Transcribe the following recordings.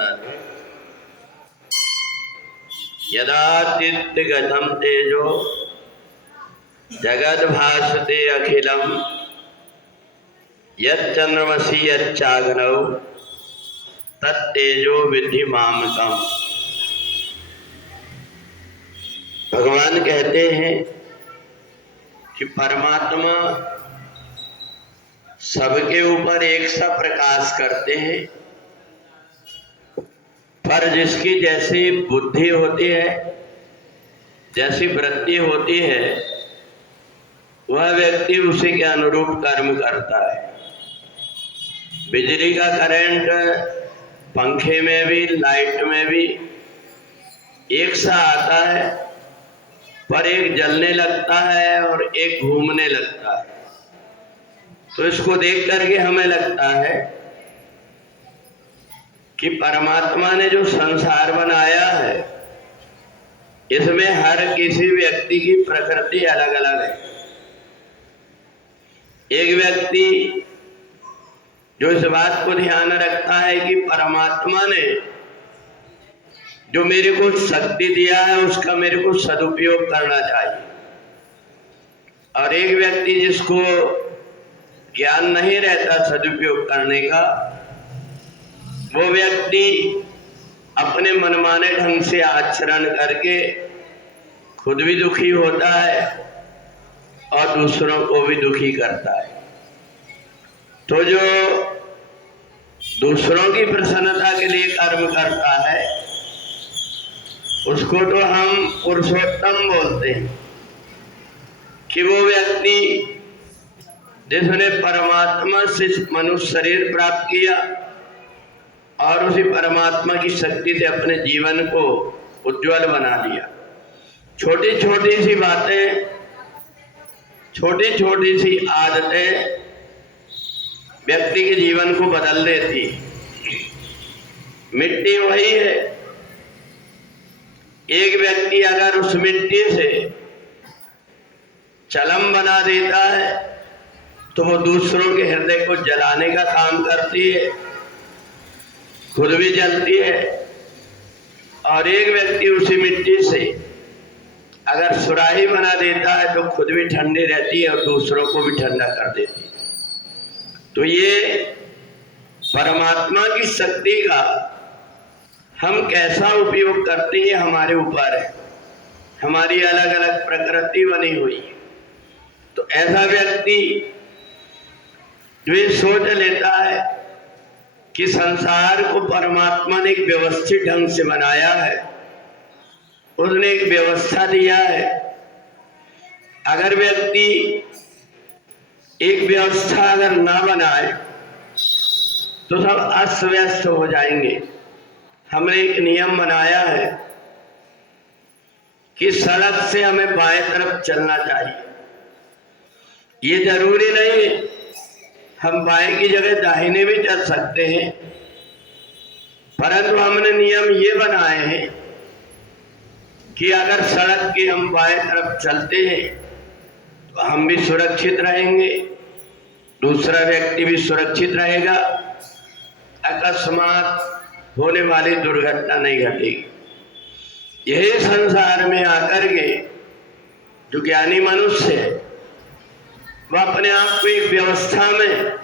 राधे। यदातिथ्यगतं तेजो जगद्भासते अखिलम यच्चंद्रमसि यच्चाग्नौ तत्तेजो विद्धि मामकम्। भगवान कहते हैं कि परमात्मा सबके ऊपर एक सा प्रकाश करते हैं, पर जिसकी जैसी बुद्धि होती है, जैसी वृत्ति होती है, वह व्यक्ति उसी के अनुरूप कर्म करता है। बिजली का करंट पंखे में भी लाइट में भी एक सा आता है, पर एक जलने लगता है और एक घूमने लगता है। तो इसको देख करके हमें लगता है कि परमात्मा ने जो संसार बनाया है, इसमें हर किसी व्यक्ति की प्रकृति अलग अलग है। एक व्यक्ति जो इस बात को ध्यान रखता है कि परमात्मा ने जो मेरे को शक्ति दिया है उसका मेरे को सदुपयोग करना चाहिए, और एक व्यक्ति जिसको ज्ञान नहीं रहता सदुपयोग करने का, वो व्यक्ति अपने मनमाने ढंग से आचरण करके खुद भी दुखी होता है और दूसरों को भी दुखी करता है। तो जो दूसरों की प्रसन्नता के लिए कर्म करता है उसको तो हम पुरुषोत्तम बोलते हैं कि वो व्यक्ति जिसने परमात्मा से मनुष्य शरीर प्राप्त किया और उसी परमात्मा की शक्ति से अपने जीवन को उज्जवल बना दिया। छोटी छोटी सी बातें, छोटी छोटी सी आदतें व्यक्ति के जीवन को बदल देती। मिट्टी वही है, एक व्यक्ति अगर उस मिट्टी से चलम बना देता है तो वो दूसरों के हृदय को जलाने का काम करती है, खुद भी जलती है। और एक व्यक्ति उसी मिट्टी से अगर सुराही बना देता है तो खुद भी ठंडी रहती है और दूसरों को भी ठंडा कर देती है। तो ये परमात्मा की शक्ति का हम कैसा उपयोग करते हैं हमारे ऊपर है। हमारी अलग अलग प्रकृति बनी हुई है। तो ऐसा व्यक्ति जो ये सोच लेता है कि संसार को परमात्मा ने एक व्यवस्थित ढंग से बनाया है, उसने एक व्यवस्था दिया है। अगर व्यक्ति एक व्यवस्था अगर ना बनाए तो सब अस्त व्यस्त हो जाएंगे। हमने एक नियम बनाया है कि सड़क से हमें बाएं तरफ चलना चाहिए। ये जरूरी नहीं हम बाएं की जगह दाहिने भी चल सकते हैं, परंतु हमने नियम ये बनाए हैं कि अगर सड़क के हम बाएं तरफ चलते हैं तो हम भी सुरक्षित रहेंगे, दूसरा व्यक्ति भी सुरक्षित रहेगा, अकस्मात होने वाली दुर्घटना नहीं घटेगी। यही संसार में आकर के जो ज्ञानी मनुष्य है वह अपने आप को एक व्यवस्था में,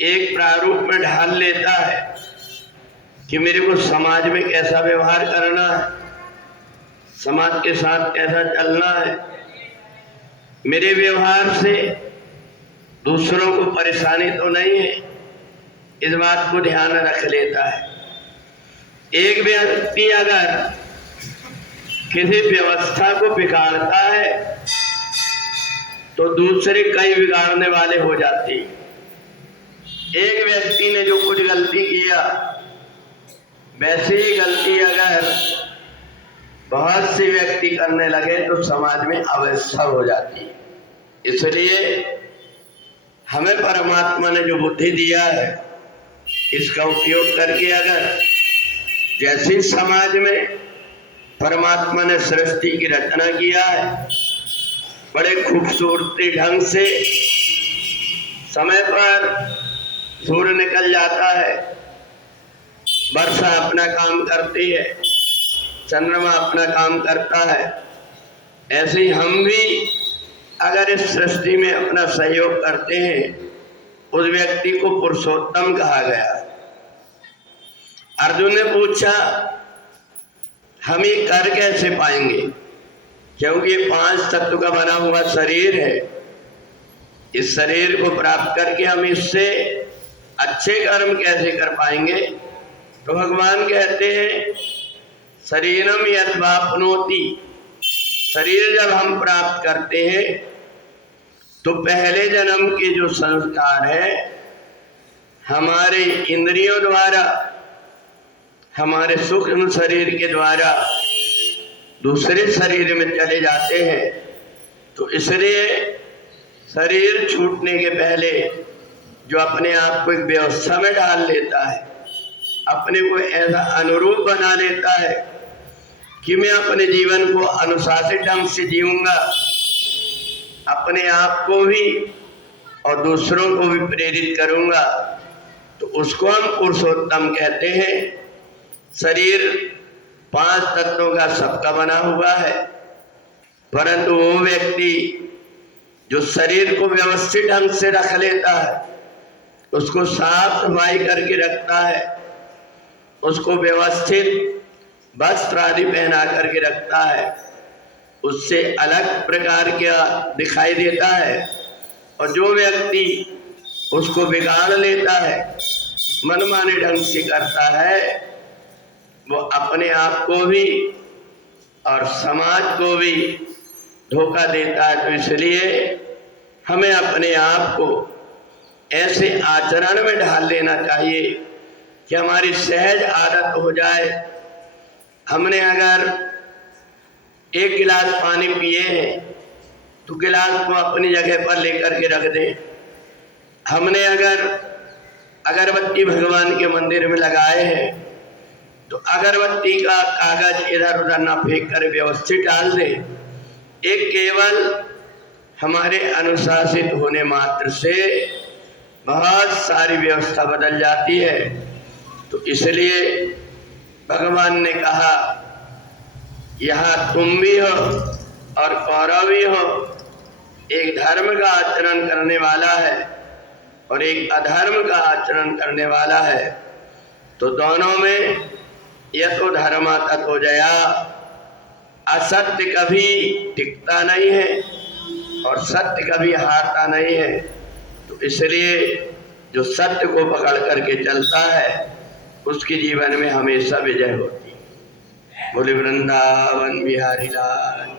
एक प्रारूप में ढाल लेता है कि मेरे को समाज में कैसा व्यवहार करना है, समाज के साथ कैसा चलना है, मेरे व्यवहार से दूसरों को परेशानी तो नहीं है, इस बात को ध्यान रख लेता है। एक व्यक्ति अगर किसी व्यवस्था को बिगाड़ता है तो दूसरे कई बिगाड़ने वाले हो जाते हैं। एक व्यक्ति ने जो कुछ गलती किया, वैसे ही गलती अगर बहुत से व्यक्ति करने लगे तो समाज में अव्यवस्था हो जाती है। इसलिए हमें परमात्मा ने जो बुद्धि दिया है इसका उपयोग करके अगर जैसे समाज में परमात्मा ने सृष्टि की रचना किया है, बड़े खूबसूरती ढंग से समय पर सूर्य निकल जाता है, वर्षा अपना काम करती है, चंद्रमा अपना काम करता है। ऐसे ही हम भी अगर इस सृष्टि में अपना सहयोग करते हैं, उस व्यक्ति को पुरुषोत्तम कहा गया। अर्जुन ने पूछा, हम ये कर कैसे पाएंगे, क्योंकि ये 5 तत्व का बना हुआ शरीर है। इस शरीर को प्राप्त करके हम इससे अच्छे कर्म कैसे कर पाएंगे? तो भगवान कहते हैं, शरीरम यद्वाप्नोति, शरीर जब हम प्राप्त करते हैं तो पहले जन्म के जो संस्कार है हमारे इंद्रियों द्वारा, हमारे सूक्ष्म शरीर के द्वारा दूसरे शरीर में चले जाते हैं। तो इसलिए शरीर छूटने के पहले जो अपने आप को एक व्यवस्था में डाल लेता है, अपने को ऐसा अनुरूप बना लेता है कि मैं अपने जीवन को अनुशासित ढंग से जीऊंगा, अपने आप को भी और दूसरों को भी प्रेरित करूंगा, तो उसको हम पुरुषोत्तम कहते हैं। शरीर 5 तत्वों का सबका बना हुआ है, परंतु वो व्यक्ति जो शरीर को व्यवस्थित ढंग से रख लेता है, उसको साफ सफाई करके रखता है, उसको व्यवस्थित वस्त्र आदि पहना करके रखता है, उससे अलग प्रकार का दिखाई देता है। और जो व्यक्ति उसको बिगाड़ लेता है, मनमाने ढंग से करता है, वो अपने आप को भी और समाज को भी धोखा देता है। तो इसलिए हमें अपने आप को ऐसे आचरण में ढाल लेना चाहिए कि हमारी सहज आदत हो जाए। हमने अगर 1 गिलास पानी पिए हैं तो गिलास को अपनी जगह पर लेकर के रख दें। हमने अगर अगरबत्ती भगवान के मंदिर में लगाए हैं तो अगरबत्ती का कागज इधर उधर ना फेंक कर व्यवस्थित डाल दें। एक केवल हमारे अनुशासित होने मात्र से बहुत सारी व्यवस्था बदल जाती है। तो इसलिए भगवान ने कहा, यहाँ तुम भी हो और कौरव भी हो, एक धर्म का आचरण करने वाला है और एक अधर्म का आचरण करने वाला है। तो दोनों में यह तो धर्मा ततो जया, असत्य कभी टिकता नहीं है और सत्य कभी हारता नहीं है। तो इसलिए जो सत्य को पकड़ करके चलता है उसके जीवन में हमेशा विजय होती है। बोले वृंदावन बिहारी लाल।